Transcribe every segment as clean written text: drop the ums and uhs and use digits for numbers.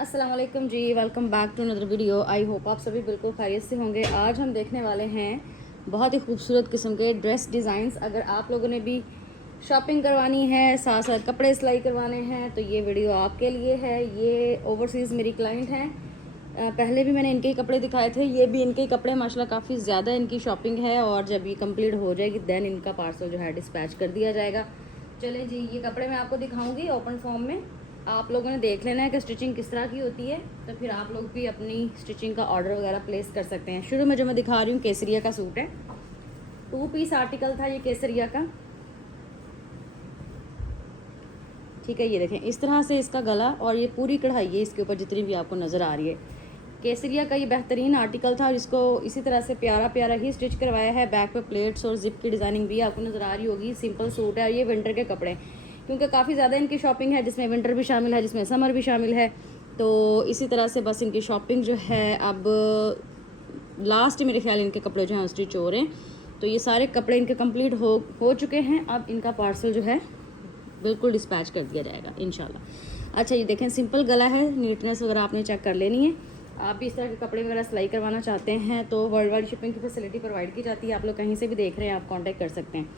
अस्सलाम वालेकुम जी, welcome back to another video. I hope आप सभी बिल्कुल खैरियत से होंगे। आज हम देखने वाले हैं बहुत ही खूबसूरत किस्म के ड्रेस डिज़ाइंस। अगर आप लोगों ने भी शॉपिंग करवानी है, साथ साथ कपड़े सिलाई करवाने हैं, तो ये वीडियो आपके लिए है। ये ओवरसीज़ मेरी क्लाइंट हैं। पहले भी मैंने इनके ही कपड़े दिखाए थे, ये भी इनके ही कपड़े माशाल्लाह काफ़ी ज़्यादा इनकी शॉपिंग है। और जब ये कंप्लीट हो जाएगी देन इनका पार्सल जो है डिस्पैच कर दिया जाएगा। चलें जी, ये कपड़े मैं आपको दिखाऊंगी ओपन फॉर्म में। आप लोगों ने देख लेना है कि स्टिचिंग किस तरह की होती है, तो फिर आप लोग भी अपनी स्टिचिंग का ऑर्डर वगैरह प्लेस कर सकते हैं। शुरू में जो मैं दिखा रही हूँ केसरिया का सूट है, 2 पीस आर्टिकल था ये केसरिया का। ठीक है, ये देखें इस तरह से इसका गला और ये पूरी कढ़ाई है इसके ऊपर जितनी भी आपको नज़र आ रही है। केसरिया का ये बेहतरीन आर्टिकल था और इसको इसी तरह से प्यारा प्यारा ही स्टिच करवाया है। बैक पे प्लेट्स और जिप की डिज़ाइनिंग भी आपको नज़र आ रही होगी। सिंपल सूट है और ये विंटर के कपड़े, क्योंकि काफ़ी ज़्यादा इनकी शॉपिंग है, जिसमें विंटर भी शामिल है, जिसमें समर भी शामिल है। तो इसी तरह से बस इनकी शॉपिंग जो है अब लास्ट मेरे ख्याल इनके कपड़े जो हैं स्टिच हो रहे हैं। तो ये सारे कपड़े इनके कंप्लीट हो चुके हैं। अब इनका पार्सल जो है बिल्कुल डिस्पैच कर दिया जाएगा इंशाल्लाह। अच्छा, ये देखें सिंपल गला है, नीटनेस वगैरह आपने चेक कर लेनी है। आप भी इस तरह के कपड़े वगैरह सिलाई करवाना चाहते हैं तो वर्ल्ड वाइड शिपिंग की फैसिलिटी प्रोवाइड की जाती है। आप लोग कहीं से भी देख रहे हैं, आप कांटेक्ट कर सकते हैं।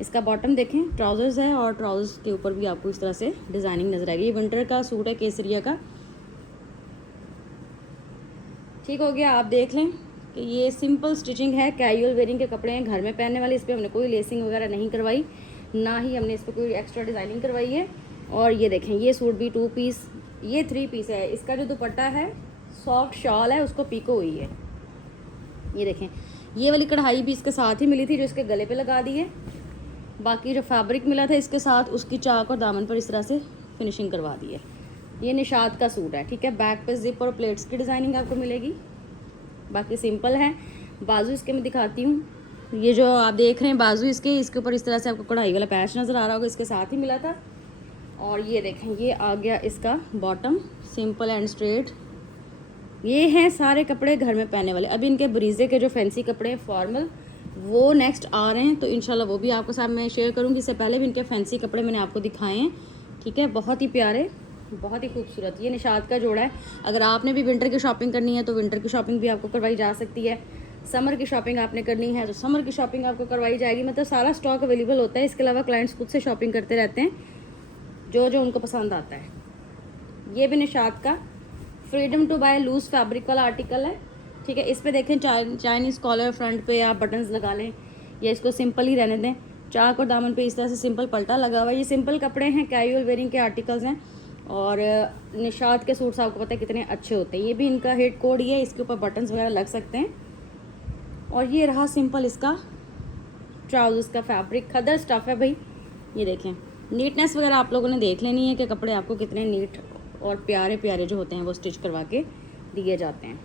इसका बॉटम देखें, ट्राउज़र्स है और ट्राउज़र्स के ऊपर भी आपको इस तरह से डिज़ाइनिंग नजर आएगी। ये विंटर का सूट है केसरिया का। ठीक हो गया, आप देख लें कि ये सिंपल स्टिचिंग है, कैजुअल वेयरिंग के कपड़े हैं, घर में पहनने वाले। इस पर हमने कोई लेसिंग वगैरह नहीं करवाई, ना ही हमने इस पर कोई एक्स्ट्रा डिज़ाइनिंग करवाई है। और ये देखें ये सूट भी 2 पीस, ये 3 पीस है। इसका जो दुपट्टा है सॉफ्ट शॉल है, उसको पीको हुई है। ये देखें ये वाली कढ़ाई भी इसके साथ ही मिली थी जो इसके गले पे लगा दी है। बाकी जो फैब्रिक मिला था इसके साथ उसकी चाक और दामन पर इस तरह से फिनिशिंग करवा दी है। ये निशात का सूट है। ठीक है, बैक पे जिप और प्लेट्स की डिज़ाइनिंग आपको मिलेगी। बाकी सिंपल है। बाजू इसके मैं दिखाती हूँ। ये जो आप देख रहे हैं बाजू इसके ऊपर इस तरह से आपको कढ़ाई वाला पैच नज़र आ रहा होगा, इसके साथ ही मिला था। और ये देखें ये आ गया इसका बॉटम, सिंपल एंड स्ट्रेट। ये हैं सारे कपड़े घर में पहनने वाले। अभी इनके ब्रीजे के जो फैंसी कपड़े फॉर्मल वो नेक्स्ट आ रहे हैं, तो इंशाल्लाह वो भी आपके साथ मैं शेयर करूँगी। इससे पहले भी इनके फैंसी कपड़े मैंने आपको दिखाए हैं। ठीक है, बहुत ही प्यारे, बहुत ही खूबसूरत। ये निशात का जोड़ा है। अगर आपने भी विंटर की शॉपिंग करनी है तो विंटर की शॉपिंग भी आपको करवाई जा सकती है। समर की शॉपिंग आपने करनी है तो समर की शॉपिंग आपको करवाई जाएगी। मतलब सारा स्टॉक अवेलेबल होता है। इसके अलावा क्लाइंट्स खुद से शॉपिंग करते रहते हैं जो जो उनको पसंद आता है। ये भी निशात का freedom to buy loose fabric वाला आर्टिकल है। ठीक है, इस पे देखें चाइनीज़ कॉलर फ्रंट पे आप बटन्स लगा लें या इसको सिंपल ही रहने दें। चाक और दामन पे इस तरह से सिंपल पल्टा लगा हुआ है। ये सिंपल कपड़े हैं, कैजुअल वेयरिंग के आर्टिकल्स हैं। और निशात के सूट्स आपको पता है कितने अच्छे होते हैं। ये भी इनका हेड कोड ही है, इसके ऊपर बटन्स वगैरह लग सकते हैं। और ये रहा सिंपल इसका ट्राउजर्स का फैब्रिक, खदर स्टफ़ है भाई। ये देखें नीटनेस वगैरह आप लोगों ने देख लेनी है कि कपड़े आपको कितने नीट और प्यारे प्यारे जो होते हैं वो स्टिच करवा के दिए जाते हैं।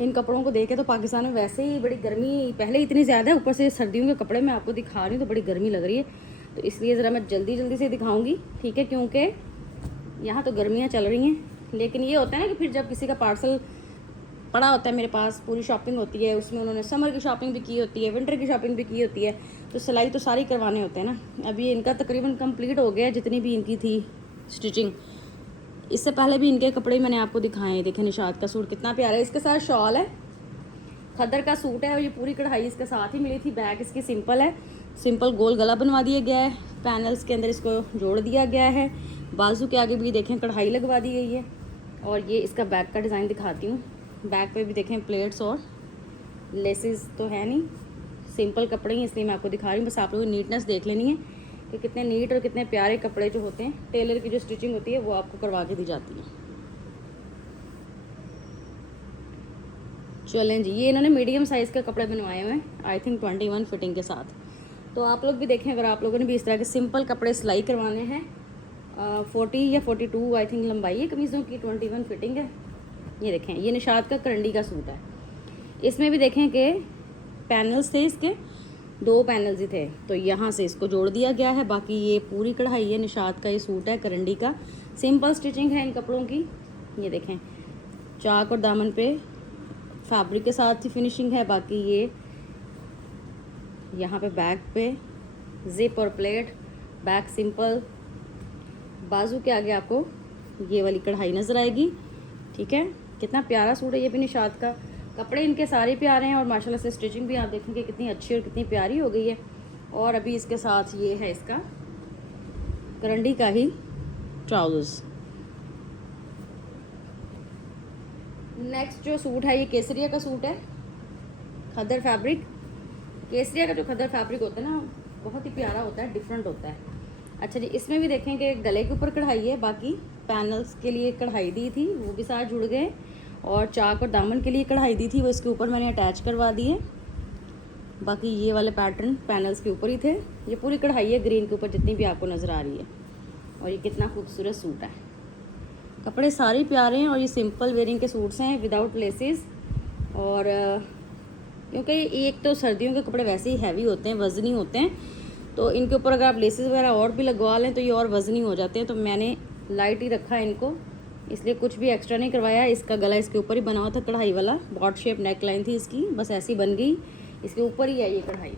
इन कपड़ों को देखे तो पाकिस्तान में वैसे ही बड़ी गर्मी पहले इतनी ज़्यादा है, ऊपर से सर्दियों के कपड़े मैं आपको दिखा रही हूँ तो बड़ी गर्मी लग रही है। तो इसलिए ज़रा मैं जल्दी जल्दी से दिखाऊंगी। ठीक है, क्योंकि यहाँ तो गर्मियाँ चल रही हैं। लेकिन ये होता है ना कि फिर जब किसी का पार्सल पड़ा होता है मेरे पास, पूरी शॉपिंग होती है, उसमें उन्होंने समर की शॉपिंग भी की होती है, विंटर की शॉपिंग भी की होती है, तो सिलाई तो सारी करवाने होते हैं ना। अभी इनका तकरीबन कंप्लीट हो गया जितनी भी इनकी थी स्टिचिंग। इससे पहले भी इनके कपड़े मैंने आपको दिखाए हैं। देखें निशात का सूट कितना प्यारा है, इसके साथ शॉल है, खद्दर का सूट है और ये पूरी कढ़ाई इसके साथ ही मिली थी। बैक इसकी सिंपल है, सिंपल गोल गला बनवा दिया गया है, पैनल्स के अंदर इसको जोड़ दिया गया है। बाजू के आगे भी देखें कढ़ाई लगवा दी गई है। और ये इसका बैक का डिज़ाइन दिखाती हूँ। बैक पे भी देखें प्लेट्स और लेसेस तो है नहीं, सिंपल कपड़े ही इसलिए मैं आपको दिखा रही हूँ। बस आप लोगों को नीटनेस देख लेनी है कि कितने नीट और कितने प्यारे कपड़े जो होते हैं, टेलर की जो स्टिचिंग होती है वो आपको करवा के दी जाती है। चलें जी, ये इन्होंने मीडियम साइज़ के कपड़े बनवाए हुए हैं, आई थिंक 21 फिटिंग के साथ। तो आप लोग भी देखें, अगर आप लोगों ने भी इस तरह के सिंपल कपड़े सिलाई करवाने हैं, 40 या 42 आई थिंक लंबाई है कमीज़ों की, 21 फिटिंग है। ये देखें ये निशात का करंडी का सूट है। इसमें भी देखें कि पैनल्स थे, इसके 2 पैनल्स ही थे, तो यहाँ से इसको जोड़ दिया गया है। बाकी ये पूरी कढ़ाई है, निशात का ये सूट है करंडी का। सिंपल स्टिचिंग है इन कपड़ों की। ये देखें चाक और दामन पे फैब्रिक के साथ ही फिनिशिंग है। बाकी ये यहाँ पे बैक पे जिप और प्लेट, बैक सिंपल, बाजू के आगे आपको ये वाली कढ़ाई नज़र आएगी। ठीक है, कितना प्यारा सूट है ये भी निशात का। कपड़े इनके सारे प्यारे हैं और माशाल्लाह से स्टिचिंग भी आप देखेंगे कितनी अच्छी और कितनी प्यारी हो गई है। और अभी इसके साथ ये है इसका करंडी का ही ट्राउज़र्स। नेक्स्ट जो सूट है ये केसरिया का सूट है, खद्दर फैब्रिक। केसरिया का जो खद्दर फैब्रिक होता है ना बहुत ही प्यारा होता है, डिफरेंट होता है। अच्छा जी, इसमें भी देखें कि गले के ऊपर कढ़ाई है, बाकी पैनल्स के लिए कढ़ाई दी थी वो भी साथ जुड़ गए, और चाक और दामन के लिए कढ़ाई दी थी वो इसके ऊपर मैंने अटैच करवा दी है। बाकी ये वाले पैटर्न पैनल्स के ऊपर ही थे। ये पूरी कढ़ाई है ग्रीन के ऊपर जितनी भी आपको नज़र आ रही है। और ये कितना खूबसूरत सूट है, कपड़े सारे प्यारे हैं और ये सिंपल वेयरिंग के सूट्स हैं विदाउट लेसेस। और क्योंकि एक तो सर्दियों के कपड़े वैसे ही हैवी होते हैं, वज़नी होते हैं, तो इनके ऊपर अगर आप लेसेस वगैरह और भी लगवा लें तो ये और वज़नी हो जाते हैं। तो मैंने लाइट ही रखा है इनको, इसलिए कुछ भी एक्स्ट्रा नहीं करवाया। इसका गला इसके ऊपर ही बना हुआ था कढ़ाई वाला, बॉट शेप नेक लाइन थी इसकी, बस ऐसी बन गई, इसके ऊपर ही है ये कढ़ाई।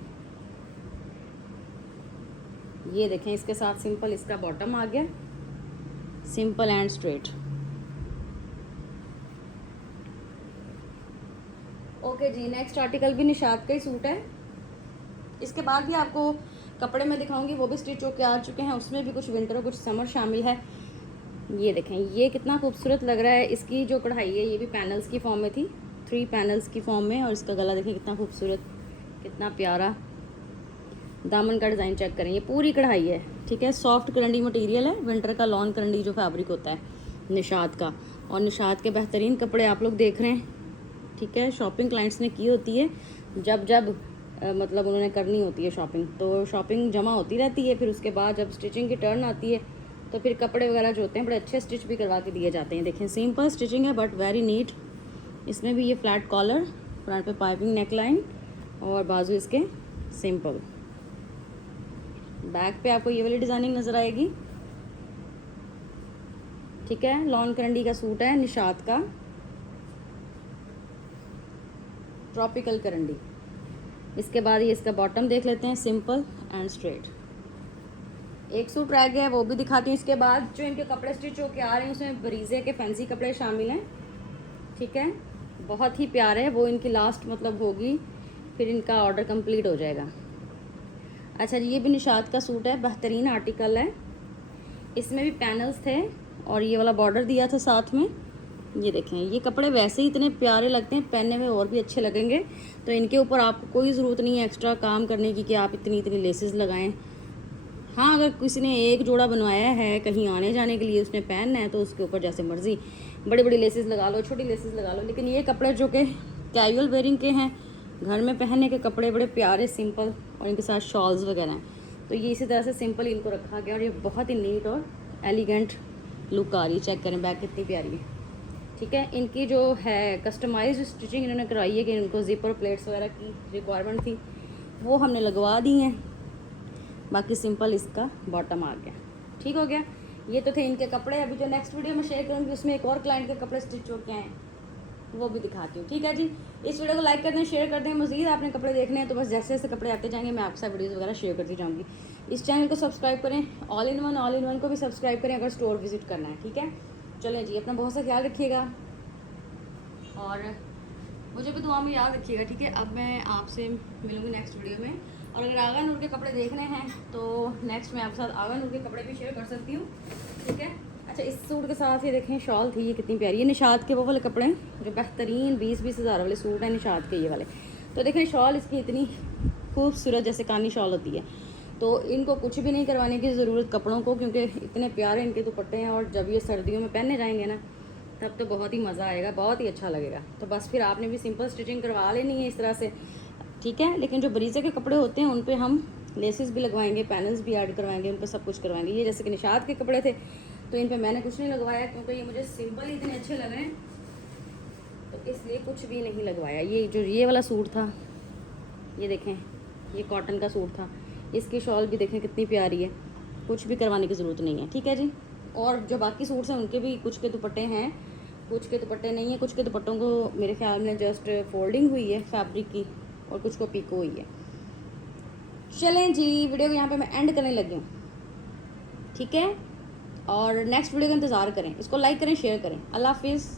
ये देखें इसके साथ सिंपल इसका बॉटम आ गया, सिंपल एंड स्ट्रेट। ओके जी, नेक्स्ट आर्टिकल भी निशात का ही सूट है। इसके बाद भी आपको कपड़े में दिखाऊंगी, वो भी स्टिच होके आ चुके हैं, उसमें भी कुछ विंटर और कुछ समर शामिल है। ये देखें ये कितना खूबसूरत लग रहा है। इसकी जो कढ़ाई है ये भी पैनल्स की फॉर्म में थी, 3 पैनल्स की फॉर्म में, और इसका गला देखें कितना खूबसूरत, कितना प्यारा। दामन का डिज़ाइन चेक करें, ये पूरी कढ़ाई है। ठीक है, सॉफ्ट करंडी मटेरियल है, विंटर का लॉन करंडी जो फैब्रिक होता है निशात का। और निशात के बेहतरीन कपड़े आप लोग देख रहे हैं। ठीक है, शॉपिंग क्लाइंट्स ने की होती है, जब जब मतलब उन्होंने करनी होती है शॉपिंग, तो शॉपिंग जमा होती रहती है। फिर उसके बाद जब स्टिचिंग की टर्न आती है तो फिर कपड़े वगैरह जो होते हैं बड़े अच्छे स्टिच भी करवा के दिए जाते हैं। देखें सिंपल स्टिचिंग है बट वेरी नीट। इसमें भी ये फ्लैट कॉलर, फ्रंट पे पाइपिंग नेक लाइन और बाजू इसके सिंपल। बैक पे आपको ये वाली डिज़ाइनिंग नज़र आएगी। ठीक है, लॉन करंडी का सूट है निशात का, ट्रॉपिकल करंडी। इसके बाद ये इसका बॉटम देख लेते हैं, सिंपल एंड स्ट्रेट। एक सूट रह गया है वो भी दिखाती हूँ। इसके बाद जो इनके कपड़े स्टिच होके आ रहे हैं उसमें बरीजे के फैंसी कपड़े शामिल हैं। ठीक है, बहुत ही प्यारे है, वो इनकी लास्ट मतलब होगी, फिर इनका ऑर्डर कंप्लीट हो जाएगा। अच्छा जी, ये भी निशात का सूट है, बेहतरीन आर्टिकल है। इसमें भी पैनल्स थे और ये वाला बॉर्डर दिया था साथ में। ये देखें ये कपड़े वैसे ही इतने प्यारे लगते हैं, पहनने में और भी अच्छे लगेंगे। तो इनके ऊपर आपको कोई ज़रूरत नहीं है एक्स्ट्रा काम करने की कि आप इतनी इतनी लेसेस लगाएं। हाँ, अगर किसी ने एक जोड़ा बनवाया है कहीं आने जाने के लिए, उसने पहनना है, तो उसके ऊपर जैसे मर्ज़ी बड़ी बड़ी लेसेस लगा लो, छोटी लेसेस लगा लो। लेकिन ये कपड़े जो कि कैजुअल वेयरिंग के हैं, घर में पहनने के कपड़े, बड़े प्यारे सिंपल, और इनके साथ शॉल्स वगैरह हैं, तो ये इसी तरह से सिंपल इनको रखा गया और ये बहुत ही नीट और एलिगेंट लुक आ रही है। चेक करें बैक कितनी प्यारी है। ठीक है, इनकी जो है कस्टमाइज स्टिचिंग इन्होंने करवाई है कि इनको ज़िपर प्लेट्स वगैरह की रिक्वायरमेंट थी, वो हमने लगवा दी हैं। बाकी सिंपल इसका बॉटम आ गया। ठीक हो गया, ये तो थे इनके कपड़े। अभी जो नेक्स्ट वीडियो में शेयर करूँगी उसमें एक और क्लाइंट के कपड़े स्टिच होके आए वो भी दिखाती हूँ। ठीक है जी, इस वीडियो को लाइक कर दें, शेयर कर दें। मज़ीद आपने कपड़े देखने हैं तो बस जैसे जैसे कपड़े आते जाएंगे मैं आपके साथ वीडियोज़ वगैरह शेयर करती जाऊँगी। इस चैनल को सब्सक्राइब करें, ऑल इन वन को भी सब्सक्राइब करें अगर स्टोर विजिट करना है। ठीक है, चलें जी, अपना बहुत सा ख्याल रखिएगा और मुझे भी दुआ में याद रखिएगा। ठीक है, अब मैं आपसे मिलूँगी नेक्स्ट वीडियो में। और अगर आगा नूर के कपड़े देखने हैं तो नेक्स्ट मैं आपके साथ आगा नूर के कपड़े भी शेयर कर सकती हूँ। ठीक है, अच्छा इस सूट के साथ ये देखें शॉल थी, ये कितनी प्यारी। ये निशात के वो वाले कपड़े हैं जो बेहतरीन 20-20 हज़ार वाले सूट हैं निशात के ये वाले। तो देखें शॉल इसकी इतनी खूबसूरत जैसे कानी शॉल होती है, तो इनको कुछ भी नहीं करवाने की ज़रूरत कपड़ों को, क्योंकि इतने प्यारे इनके दुपट्टे हैं। और जब ये सर्दियों में पहने जाएंगे ना तब तो बहुत ही मज़ा आएगा, बहुत ही अच्छा लगेगा। तो बस फिर आपने भी सिंपल स्टिचिंग करवा लेनी है इस तरह से। ठीक है, लेकिन जो बरीज़े के कपड़े होते हैं उन पे हम लेसेस भी लगवाएंगे, पैनल्स भी ऐड करवाएंगे, उन पर सब कुछ करवाएंगे। ये जैसे कि निशात के कपड़े थे तो इन पे मैंने कुछ नहीं लगवाया क्योंकि ये मुझे सिंपल ही इतने अच्छे लग रहे हैं, तो इसलिए कुछ भी नहीं लगवाया। ये जो ये वाला सूट था, ये देखें ये कॉटन का सूट था, इसकी शॉल भी देखें कितनी प्यारी है, कुछ भी करवाने की ज़रूरत नहीं है। ठीक है जी, और जो बाकी सूट्स हैं उनके भी कुछ के दुपट्टे हैं, कुछ के दुपट्टे नहीं है। कुछ के दुपट्टों को मेरे ख्याल में जस्ट फोल्डिंग हुई है फैब्रिक की और कुछ को पिको हुई है। चलें जी, वीडियो को यहाँ पे मैं एंड करने लगी हूँ। ठीक है, और नेक्स्ट वीडियो का इंतज़ार करें। इसको लाइक करें, शेयर करें। अल्लाह हाफिज़।